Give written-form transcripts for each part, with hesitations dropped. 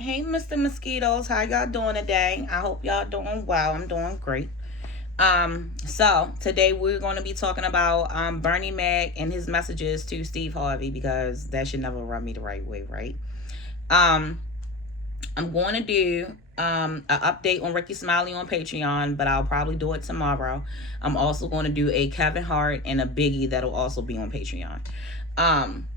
Hey, Mr. Mosquitoes, how y'all doing today? I hope y'all doing well. I'm doing great. So today we're going to be talking about Burnie Mack and his messages to Steve Harvey because that should never rub me the right way, right? Um, I'm going to do an update on Ricky Smiley on Patreon, but I'll probably do it tomorrow. I'm also going to do a Kevin Hart and a Biggie that'll also be on Patreon. Um,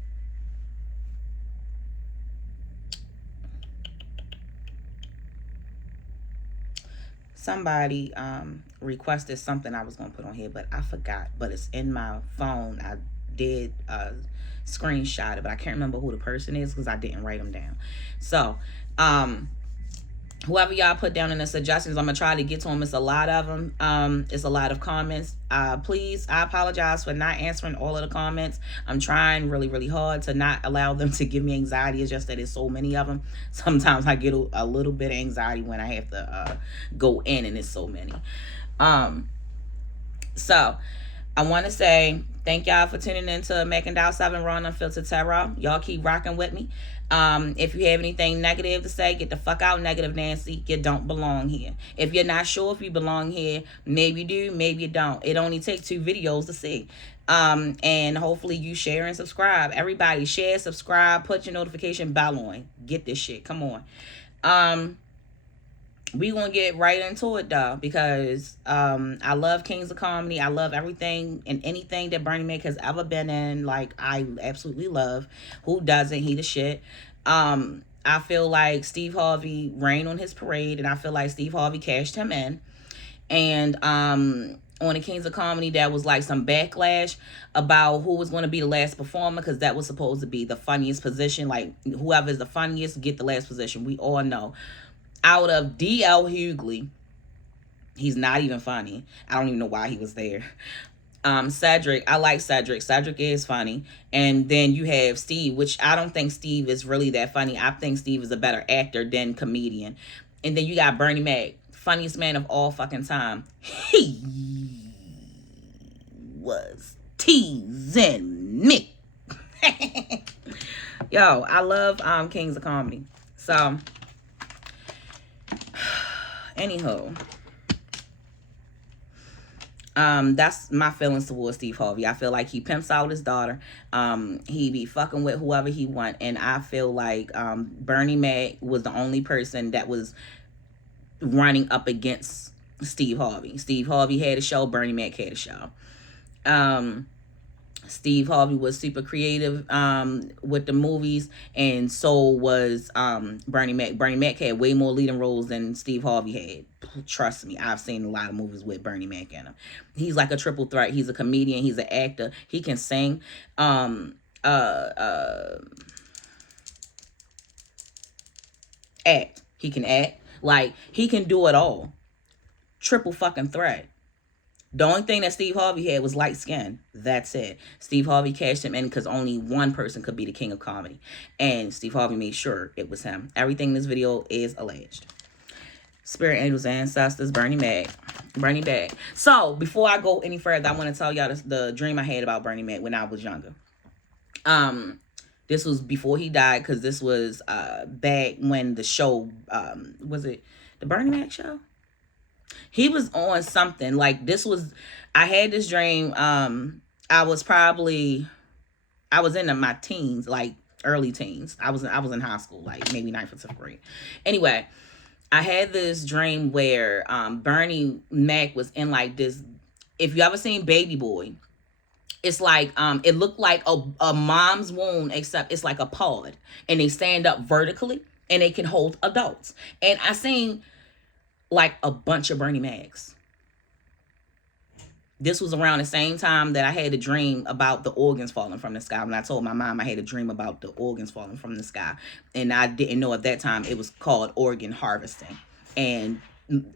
Somebody requested something I was gonna put on here, but I forgot. But it's in my phone. I did screenshot it, but I can't remember who the person is because I didn't write them down. So um whoever y'all put down in the suggestions, I'm gonna try to get to them. It's a lot of them. It's a lot of comments. Please, I apologize for not answering all of the comments. I'm trying really, really hard to not allow them to give me anxiety. It's just that there's so many of them. Sometimes I get a little bit of anxiety when I have to go in, and it's so many. Um, so I want to say thank y'all for tuning into Mac and Dow 7 Raw and Unfiltered Terror. Y'all keep rocking with me. If you have anything negative to say, get the fuck out, Negative Nancy. You don't belong here. If you're not sure if you belong here, maybe you do, maybe you don't. It only takes 2 videos to see. And hopefully you share and subscribe. Everybody share, subscribe, put your notification bell on. Get this shit. Come on. We gonna get right into it though, because I love Kings of Comedy. I love everything and anything that Burnie Mack has ever been in. Like, I absolutely love. Who doesn't? He the shit. I feel like Steve Harvey rained on his parade, and I feel like Steve Harvey cashed him in. And on the Kings of Comedy, that was like some backlash about who was going to be the last performer, because that was supposed to be the funniest position. Like, whoever is the funniest get the last position. We all know, out of D.L. Hughley, he's not even funny. I don't even know why he was there. Cedric, I like Cedric. Cedric is funny. And then you have Steve, which I don't think Steve is really that funny. I think Steve is a better actor than comedian. And then you got Burnie Mack, funniest man of all fucking time. He was teasing me. Yo, I love Kings of Comedy. So, anywho, that's my feelings towards Steve Harvey. I feel like he pimps out his daughter. He be fucking with whoever he want, and I feel like Burnie Mack was the only person that was running up against Steve Harvey. Steve Harvey had a show. Burnie Mack had a show. Steve Harvey was super creative with the movies, and so was Burnie Mack. Burnie Mack had way more leading roles than Steve Harvey had. Trust me, I've seen a lot of movies with Burnie Mack in them. He's like a triple threat. He's a comedian. He's an actor. He can sing. Act. He can act. Like, he can do it all. Triple fucking threat. The only thing that Steve Harvey had was light skin. That's it. Steve Harvey cashed him in because only one person could be the king of comedy. And Steve Harvey made sure it was him. Everything in this video is alleged. Spirit angels, ancestors, Burnie Mack. Burnie Mack. So, before I go any further, I want to tell y'all the dream I had about Burnie Mack when I was younger. This was before he died, because this was back when the show, was it the Burnie Mack show? He was on something like this. Was I had this dream. I was in my teens, like early teens. I was in high school, like maybe 9th or 10th grade. Anyway, I had this dream where Burnie Mack was in like this. If you ever seen Baby Boy, it's like it looked like a mom's womb, except it's like a pod, and they stand up vertically and they can hold adults. And I seen like a bunch of Burnie Macks. This was around the same time that I had a dream about the organs falling from the sky. When I told my mom I had a dream about the organs falling from the sky, and I didn't know at that time it was called organ harvesting, and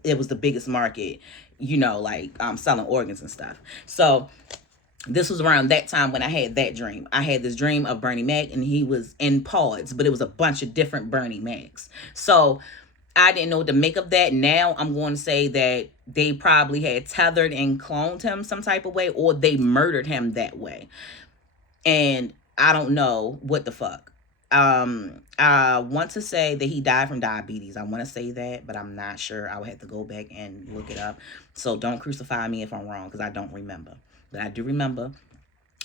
it was the biggest market, like selling organs and stuff. So this was around that time when I had that dream. I had this dream of Burnie Mack, and he was in pods, but it was a bunch of different Burnie Macks. So I didn't know what to make of that. Now I'm going to say that they probably had tethered and cloned him some type of way, or they murdered him that way. And I don't know what the fuck. I want to say that he died from diabetes. I want to say that, but I'm not sure. I would have to go back and look it up. So don't crucify me if I'm wrong, because I don't remember. But I do remember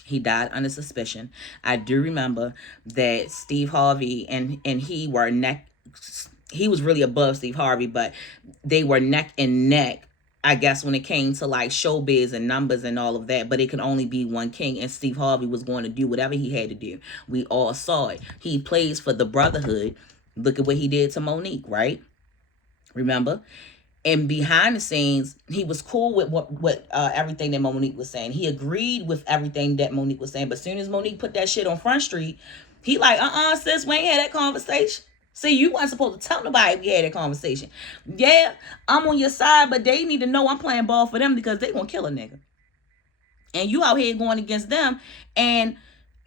he died under suspicion. I do remember that Steve Harvey and he were neck. He was really above Steve Harvey, but they were neck and neck, I guess, when it came to like showbiz and numbers and all of that. But it could only be one king, and Steve Harvey was going to do whatever he had to do. We all saw it. He plays for the Brotherhood. Look at what he did to Monique, right? Remember? And behind the scenes, he was cool with what everything that Monique was saying. He agreed with everything that Monique was saying. But as soon as Monique put that shit on Front Street, he like, sis, we ain't had that conversation. See, you weren't supposed to tell nobody we had that conversation. Yeah, I'm on your side, but they need to know I'm playing ball for them, because they gonna kill a nigga. And you out here going against them, and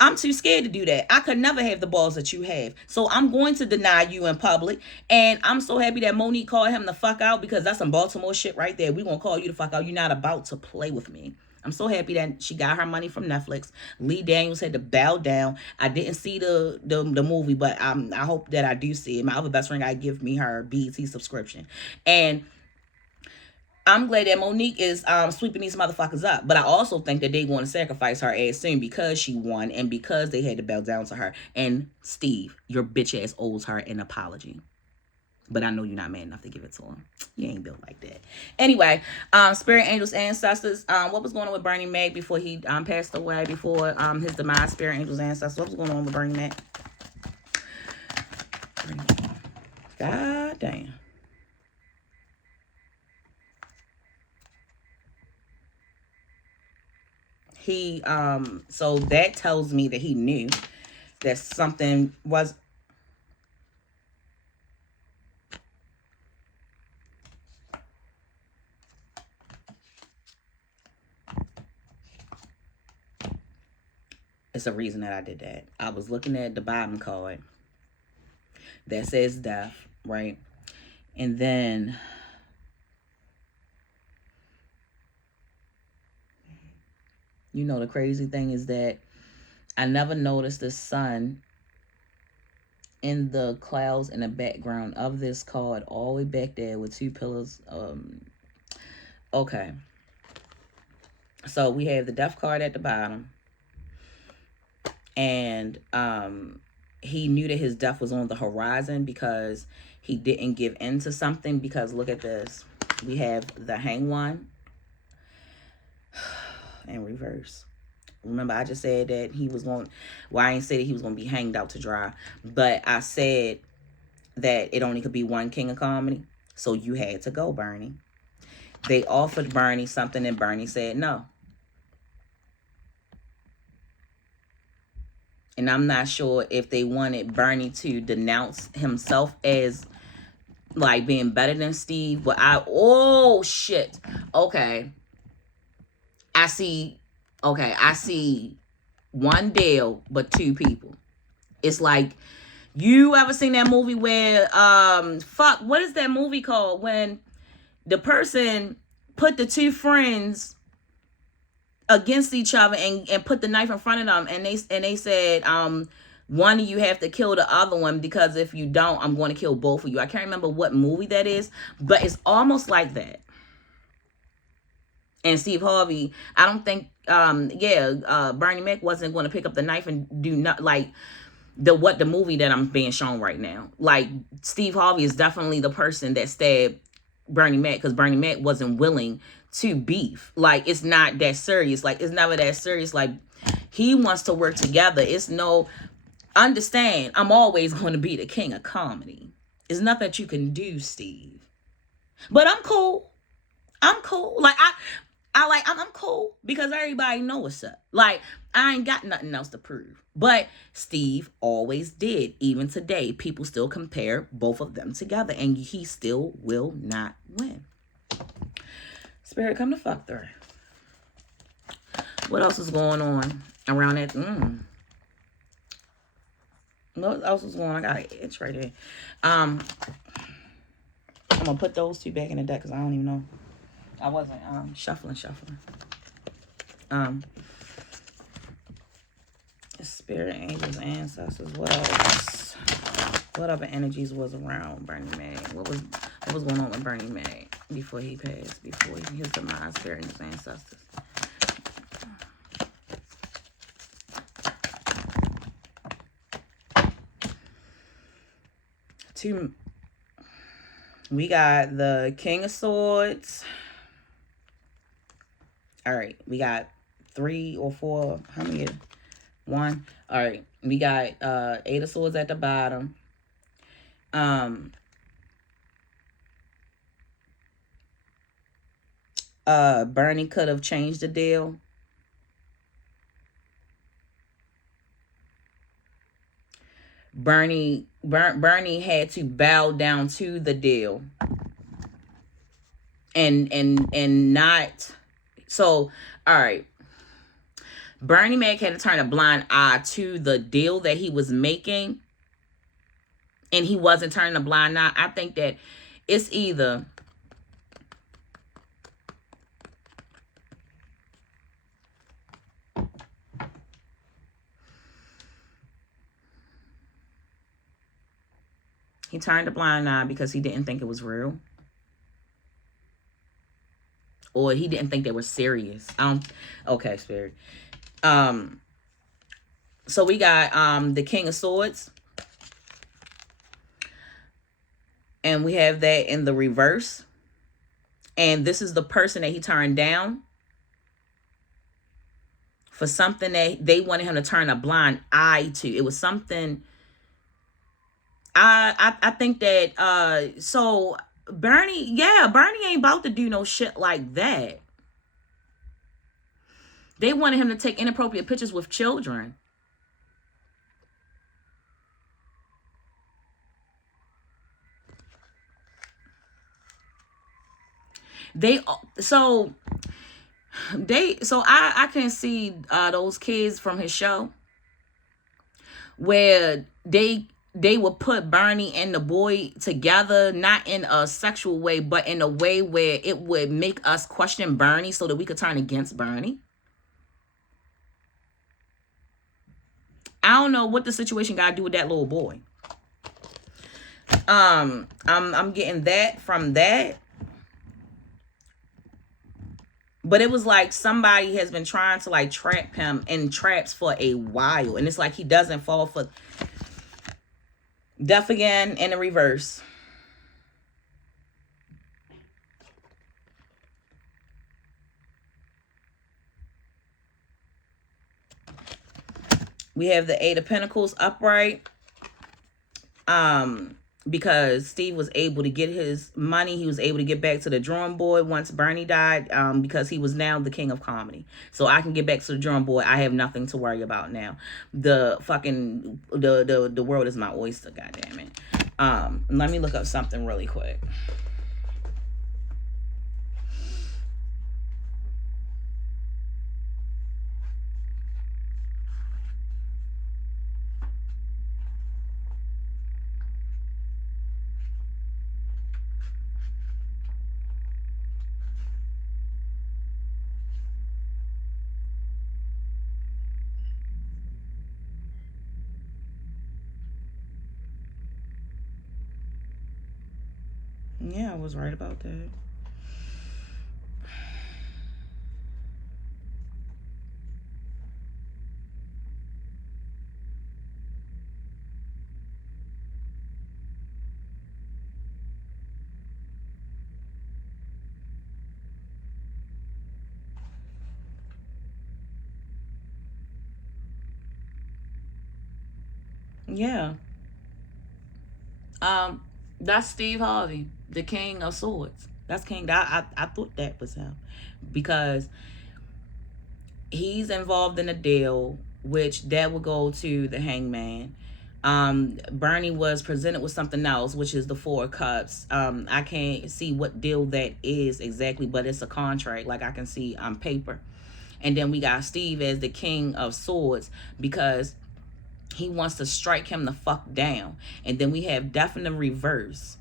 I'm too scared to do that. I could never have the balls that you have. So I'm going to deny you in public. And I'm so happy that Monique called him the fuck out, because that's some Baltimore shit right there. We gonna call you the fuck out. You're not about to play with me. I'm so happy that she got her money from Netflix. Lee Daniels had to bow down. I didn't see the movie, but I hope that I do see it. My other best friend got to give me her BET subscription. And I'm glad that Monique is sweeping these motherfuckers up. But I also think that they want to sacrifice her ass soon, because she won and because they had to bow down to her. And Steve, your bitch ass owes her an apology. But I know you're not man enough to give it to him. You ain't built like that. Anyway, spirit angels, ancestors. What was going on with Burnie Mack before he passed away, before his demise? Spirit angels, ancestors. What was going on with Burnie Mack? God damn. He so that tells me that he knew that something was. It's a reason that I did that. I was looking at the bottom card that says death, right? And then you know the crazy thing is that I never noticed the sun in the clouds in the background of this card, all the way back there with two pillars. Okay. So we have the death card at the bottom. And he knew that his death was on the horizon, because he didn't give in to something. Because look at this. We have the hang one in reverse. Remember, I just said that he was going, well, I ain't said that he was going to be hanged out to dry, but I said that it only could be one king of comedy. So you had to go, Burnie. They offered Burnie something and Burnie said no. And I'm not sure if they wanted Burnie to denounce himself as like being better than Steve. But oh shit. Okay. I see one deal, but two people. It's like, you ever seen that movie where, what is that movie called? When the person put the two friends against each other and put the knife in front of them, and they said, one of you have to kill the other one, because if you don't, I'm going to kill both of you. I can't remember what movie that is, but it's almost like that. And Steve Harvey, I don't think, Burnie Mack wasn't going to pick up the knife and do not like the movie that I'm being shown right now. Like, Steve Harvey is definitely the person that stabbed Burnie Mack, because Burnie Mack wasn't willing to beef. Like, it's not that serious. Like, it's never that serious. Like, he wants to work together. It's no, understand, I'm always going to be the king of comedy. It's nothing that you can do, Steve. But I'm cool. I'm cool. Like, I'm cool, because everybody know what's up. Like, I ain't got nothing else to prove. But Steve always did. Even today, people still compare both of them together, and he still will not win. Spirit, come the fuck through. What else is going on around that? What else is going on? I got an itch right there. I'm gonna put those two back in the deck, because I don't even know. I wasn't shuffling. Spirit, angels, ancestors. What else? What other energies was around Burnie Mack? What was going on with Burnie Mack before he passed? Before his demise? Spirit, angels, ancestors. We got the King of Swords. All right, we got 3 or 4. How many? 1. All right, we got 8 of Swords at the bottom. Burnie could have changed the deal. Burnie had to bow down to the deal. And not so. All right, Burnie Mack had to turn a blind eye to the deal that he was making, and he wasn't turning a blind eye. I think that it's either he turned a blind eye because he didn't think it was real, or he didn't think they were serious. Okay, Spirit. So we got the King of Swords, and we have that in the reverse, and this is the person that he turned down for something that they wanted him to turn a blind eye to. It was something. I think that so Burnie ain't about to do no shit like that. They wanted him to take inappropriate pictures with children. So I can see those kids from his show where they would put Burnie and the boy together, not in a sexual way, but in a way where it would make us question Burnie so that we could turn against Burnie. I don't know what the situation got to do with that little boy. I'm getting that from that. But it was like somebody has been trying to like trap him in traps for a while. And it's like he doesn't fall for death again in the reverse. We have the 8 of Pentacles upright. Because Steve was able to get his money. He was able to get back to the drawing board once Burnie died, because he was now the king of comedy. So I can get back to the drawing board. I have nothing to worry about now. The fucking, the world is my oyster, goddammit. Let me look up something really quick. Yeah, I was right about that. Yeah. That's Steve Harvey, the King of Swords. That's King. I thought that was him because he's involved in a deal, which that would go to the Hangman. Burnie was presented with something else, which is the 4 of Cups. I can't see what deal that is exactly, but it's a contract, like I can see on paper. And then we got Steve as the King of Swords because he wants to strike him the fuck down. And then we have Death in the reverse.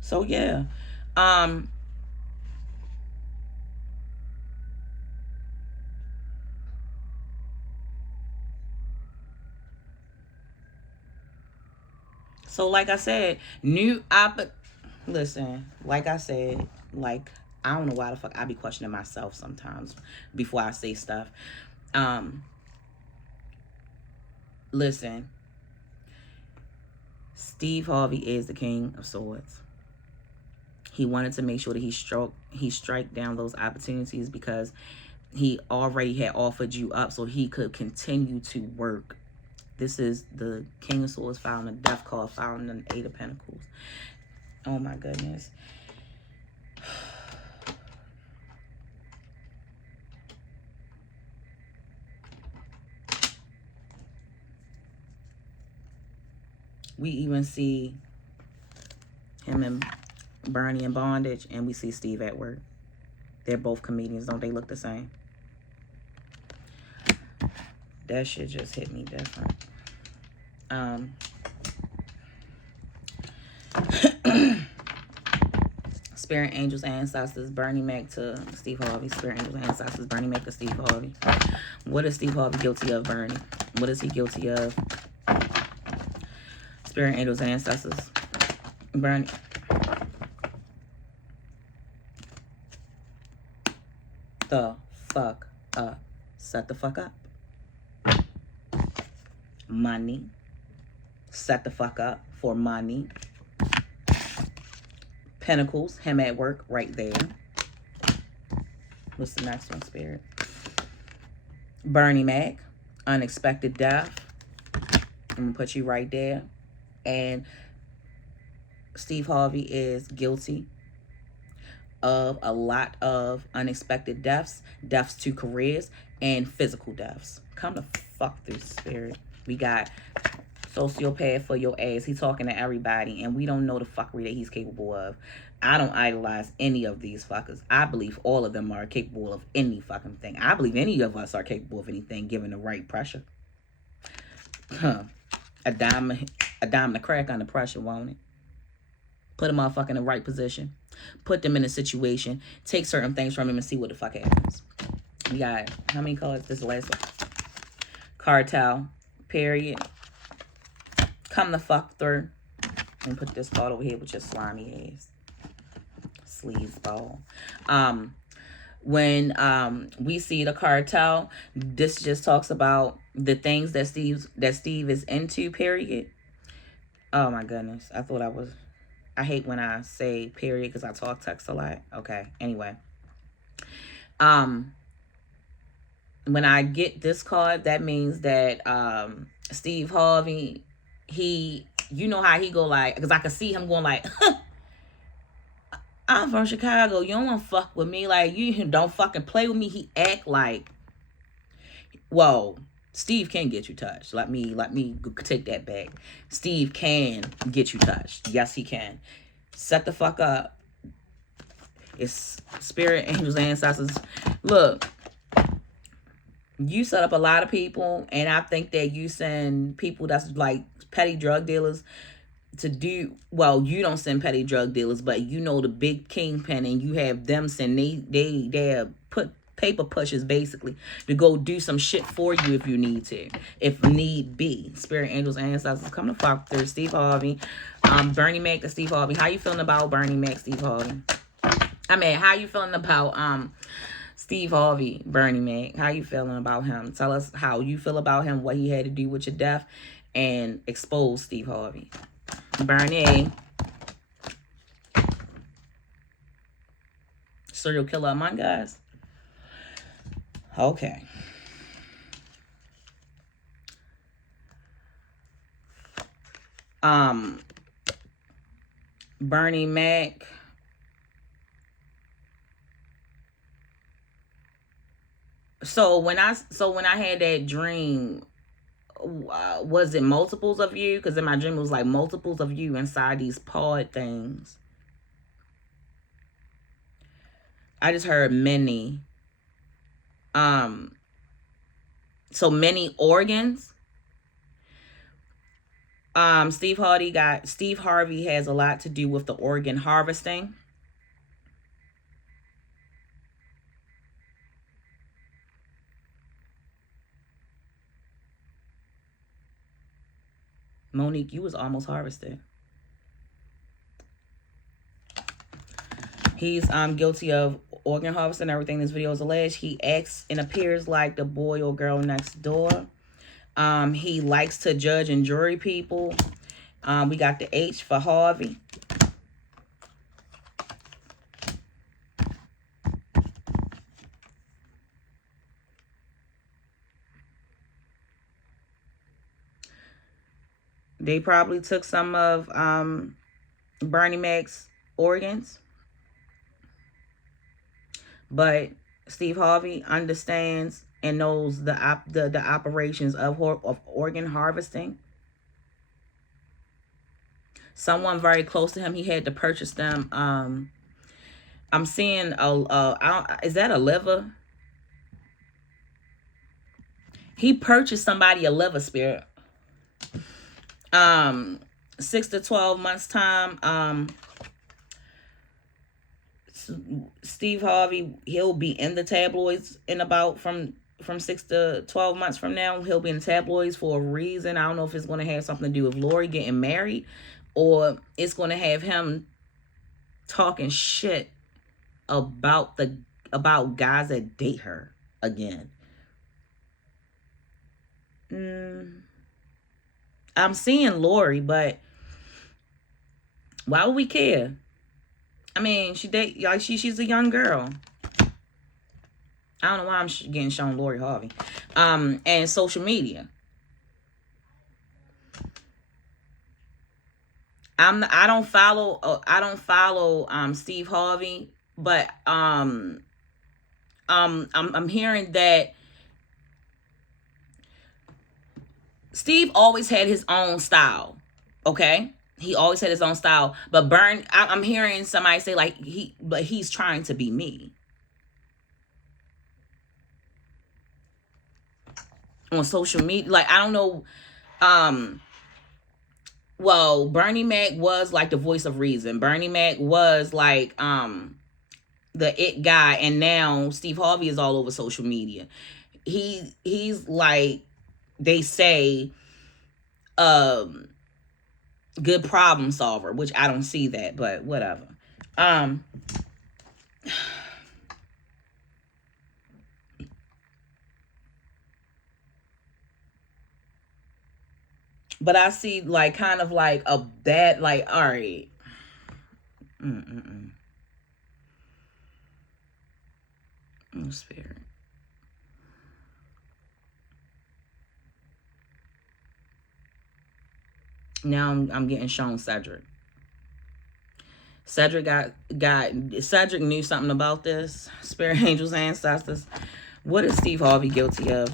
So yeah. Um so like I said, listen, like I said, like I don't know why the fuck I be questioning myself sometimes before I say stuff. Um Listen, Steve Harvey is the king of swords. He wanted to make sure that he strike down those opportunities because he already had offered you up so he could continue to work. This is the King of Swords found a death card found in the Eight of Pentacles. Oh my goodness. We even see him and Burnie in bondage, and we see Steve at work. They're both comedians. Don't they look the same? That shit just hit me different. Spirit angels, ancestors, Burnie Mack to Steve Harvey. Spirit angels, ancestors, Burnie Mack to Steve Harvey. What is Steve Harvey guilty of, Burnie? What is he guilty of? Spirit angels, ancestors, Burnie. The fuck up. Set the fuck up. Money. Set the fuck up for money. Pentacles, him at work right there. What's the next one, Spirit? Burnie Mack, unexpected death. I'm gonna put you right there. And Steve Harvey is guilty of a lot of unexpected deaths, deaths to careers, and physical deaths. Come the fuck through, Spirit. We got sociopath for your ass. He's talking to everybody, and we don't know the fuckery that he's capable of. I don't idolize any of these fuckers. I believe all of them are capable of any fucking thing. I believe any of us are capable of anything given the right pressure. Huh. A dime to crack under pressure, won't it? Put a motherfucker in the right position. Put them in a situation. Take certain things from them and see what the fuck happens. We got, how many cards? This is the last one. Cartel. Period. Come the fuck through. And put this card over here with your slimy ass. Sleazeball. When we see the cartel, this just talks about the things that Steve is into, period. Oh my goodness. I hate when I say period because I talk text a lot. Okay. Anyway. When I get this card, that means that Steve Harvey, you know how he go like, because I can see him going like, I'm from Chicago. You don't want to fuck with me. Like, you don't fucking play with me. He act like, well, Steve can get you touched. Let me take that back. Steve can get you touched. Yes, he can. Set the fuck up. It's spirit, angels, ancestors. Look, you set up a lot of people, and I think that you send people that's like petty drug dealers to do, well, you don't send petty drug dealers, but you know the big kingpin, and you have them send they put paper pushers basically to go do some shit for you if you need to, if need be. Spirit, angels, ancestors, come to fuck through. Steve Harvey, Burnie Mack to Steve Harvey. How you feeling about Burnie Mack, Steve Harvey? I mean, how you feeling about Steve Harvey, Burnie Mack? How you feeling about him? Tell us how you feel about him, what he had to do with your death, and expose Steve Harvey. Burnie, serial killer among us. Okay. Burnie Mack. So when I had that dream, was it multiples of you? Because in my dream it was like multiples of you inside these pod things. I just heard many. So many organs. Steve Harvey has a lot to do with the organ harvesting. Monique, you was almost harvested. He's guilty of organ harvesting. Everything in this video is alleged. He acts and appears like the boy or girl next door. He likes to judge and jury people. We got the H for Harvey. They probably took some of Burnie Mack's organs. But Steve Harvey understands and knows the operations of organ harvesting. Someone very close to him, he had to purchase them. I'm seeing is that a liver? He purchased somebody a liver, spirit. 6 to 12 months time. Steve Harvey, he'll be in the tabloids in about from 6 to 12 months from now. He'll be in the tabloids for a reason. I don't know if it's going to have something to do with Lori getting married, or it's going to have him talking shit about guys that date her again. I'm seeing Lori, but why would we care? I mean, she's a young girl. I don't know why I'm getting shown Lori Harvey. And social media. I don't follow Steve Harvey, but I'm hearing that Steve always had his own style. Okay? He always had his own style, but I'm hearing somebody say like he's trying to be me on social media. Like, I don't know. Well, Burnie Mack was like the voice of reason. Burnie Mack was like the it guy, and now Steve Harvey is all over social media. He's like, they say, good problem solver, which I don't see that, but whatever. But I see like kind of like a bad, like, all right. Oh, spirit. Now I'm getting shown Cedric. Cedric Cedric knew something about this. Spirit angels, ancestors. What is Steve Harvey guilty of?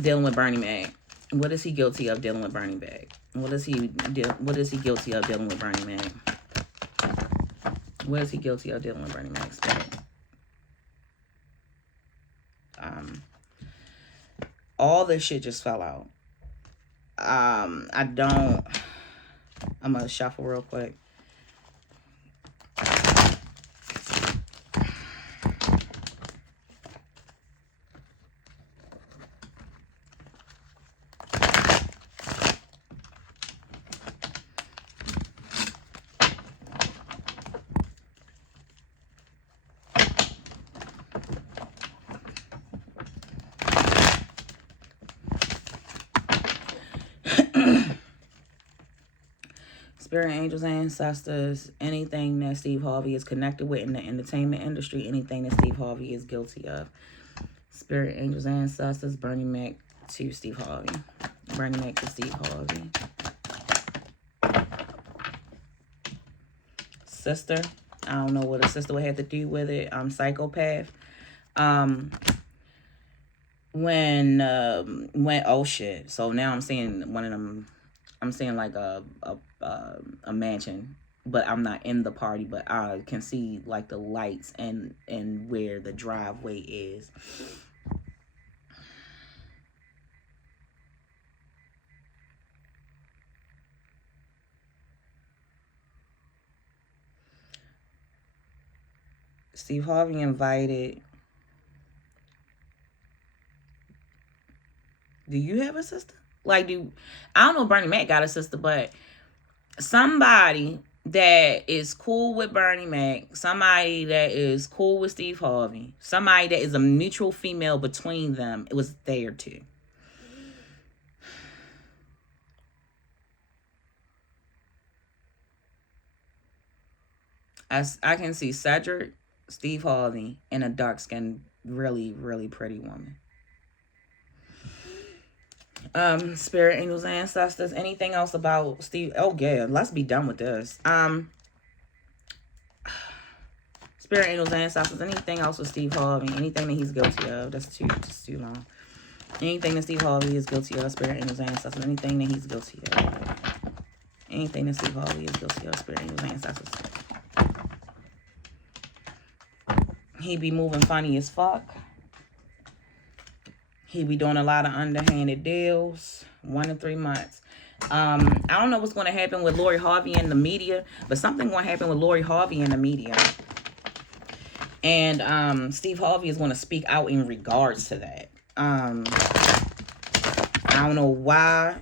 Dealing with Burnie Mack. What is he guilty of dealing with Burnie Mack? What is he guilty of dealing with Burnie Mack? What is he guilty of dealing with Burnie Mack? All this shit just fell out. I'm gonna shuffle real quick. Spirit angels, ancestors, anything that Steve Harvey is connected with in the entertainment industry, anything that Steve Harvey is guilty of. Spirit angels, ancestors, Burnie Mack to Steve Harvey. Burnie Mack to Steve Harvey. Sister. I don't know what a sister would have to do with it. Psychopath. When oh shit. So now I'm seeing one of them. I'm seeing like a mansion, but I'm not in the party, but I can see like the lights and where the driveway is. Steve Harvey invited. Do you have a sister? Like, I don't know if Burnie Mack got a sister, but somebody that is cool with Burnie Mack, somebody that is cool with Steve Harvey, somebody that is a mutual female between them, it was there too. I can see Cedric, Steve Harvey, and a dark-skinned, really, really pretty woman. Spirit, angels, ancestors. Anything else about Steve? Oh yeah, let's be done with this. Spirit, angels, ancestors. Anything else with Steve Harvey? Anything that he's guilty of? That's too long. Anything that Steve Harvey is guilty of? Spirit, angels, ancestors. Anything that he's guilty of? Anything that Steve Harvey is guilty of? Spirit, angels, ancestors. He be moving funny as fuck. He be doing a lot of underhanded deals. 1 to 3 months. I don't know what's going to happen with Lori Harvey in the media, but something going to happen with Lori Harvey in the media. And Steve Harvey is going to speak out in regards to that. I don't know why.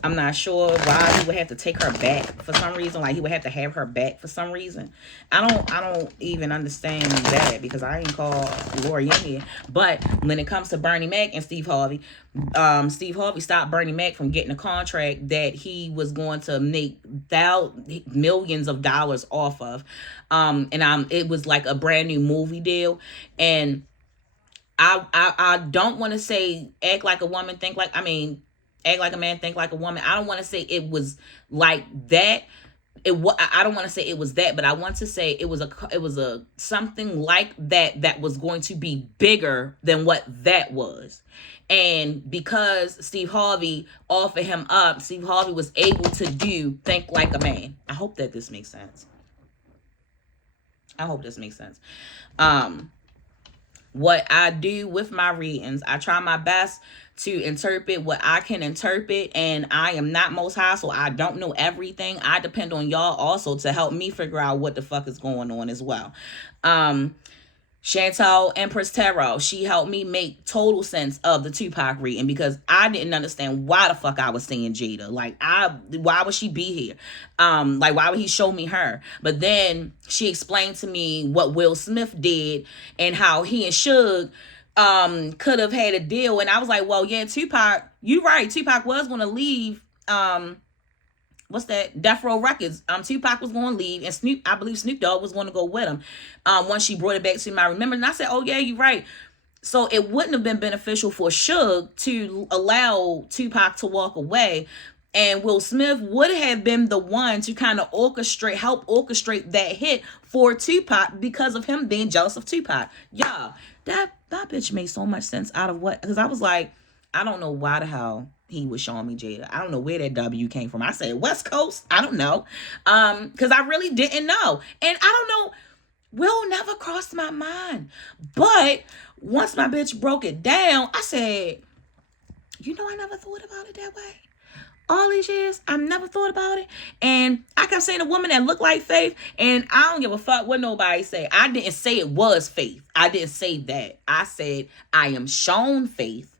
I'm not sure why he would have to take her back for some reason. Like, he would have to have her back for some reason. I don't even understand that, because I ain't call Lori in here. But when it comes to Burnie Mack and Steve Harvey stopped Burnie Mack from getting a contract that he was going to make millions of dollars off of. It was like a brand new movie deal. And I don't want to say act like a woman, act like a man, think like a woman. I don't want to say it was like that. I don't want to say it was that, but I want to say it was a something like that was going to be bigger than what that was. And because Steve Harvey offered him up, Steve Harvey was able to do think like a man. I hope that this makes sense. I hope this makes sense. What I do with my readings, I try my best to interpret what I can interpret, and I am not Most High, so I don't know everything. I depend on y'all also to help me figure out what the fuck is going on as well. Chantal Empress Tarot, she helped me make total sense of the Tupac reading, because I didn't understand why the fuck I was seeing Jada. Like, why would she be here? Like, why would he show me her? But then she explained to me what Will Smith did and how he and Suge could have had a deal. And I was like, well, yeah, Tupac, you right. Tupac was going to leave, what's that? Death Row Records. Tupac was going to leave, and I believe Snoop Dogg was going to go with him. Once she brought it back to my remembrance, and I said, oh yeah, you're right. So it wouldn't have been beneficial for Suge to allow Tupac to walk away. And Will Smith would have been the one to kind of help orchestrate that hit for Tupac, because of him being jealous of Tupac. Yeah, that bitch made so much sense out of what, because I was like, I don't know why the hell he was showing me Jada. I don't know where that W came from. I said West Coast. I don't know. Because I really didn't know. And I don't know. Will never crossed my mind. But once my bitch broke it down, I said, I never thought about it that way. All these years, I never thought about it. And I kept saying a woman that looked like Faith, and I don't give a fuck what nobody say. I didn't say it was Faith. I didn't say that. I said I am shown Faith,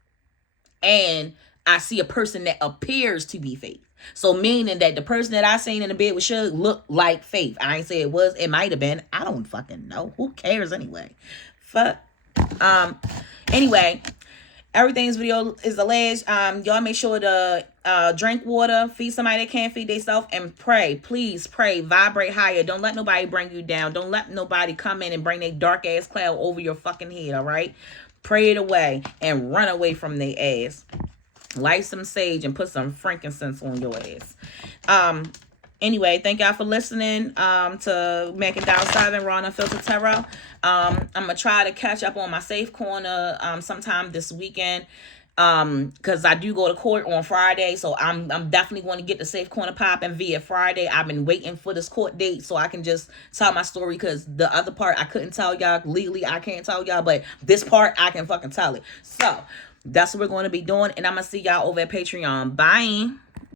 and I see a person that appears to be Faith. So meaning that the person that I seen in the bed with Suge looked like Faith. I ain't say it was. It might have been. I don't fucking know. Who cares anyway? Fuck. Anyway, everything's video is alleged. Y'all make sure to drink water, feed somebody that can't feed themselves, and pray. Please pray. Vibrate higher. Don't let nobody bring you down. Don't let nobody come in and bring their dark ass cloud over your fucking head, all right? Pray it away and run away from their ass. Light some sage and put some frankincense on your ass. Anyway, thank y'all for listening to Mac and Down 7 Raw Unfiltered Tarot. I'm going to try to catch up on my Safe Corner sometime this weekend, because I do go to court on Friday. So I'm definitely going to get the Safe Corner popping via Friday. I've been waiting for this court date so I can just tell my story, because the other part I couldn't tell y'all. Legally, I can't tell y'all, but this part I can fucking tell it. So that's what we're going to be doing, and I'm going to see y'all over at Patreon. Bye.